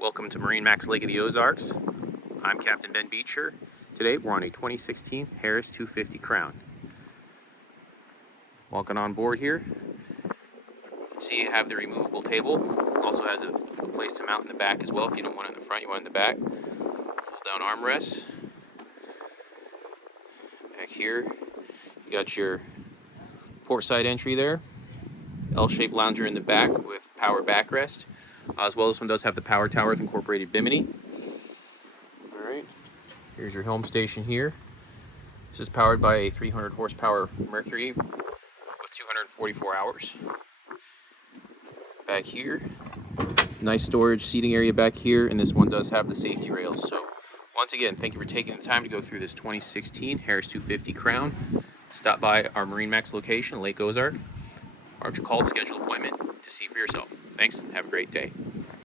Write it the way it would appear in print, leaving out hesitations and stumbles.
Welcome to MarineMax Lake of the Ozarks. I'm Captain Ben Beecher. Today we're on a 2016 Harris 250 Crowne. Walking on board here, you can see you have the removable table. Also has a place to mount in the back as well. If you don't want it in the front, you want it in the back. Fold down armrests. Back here, you got your port side entry there. L-shaped lounger in the back with power backrest. As well, this one does have the power tower with incorporated bimini. Alright, here's your helm station here. This is powered by a 300 horsepower Mercury with 244 hours. Back here, nice storage seating area back here, and this one does have the safety rails. So once again, thank you for taking the time to go through this 2016 Harris 250 Crowne. Stop by our MarineMax location, Lake Ozark. Mark a call to schedule an appointment to see for yourself. Thanks, have a great day.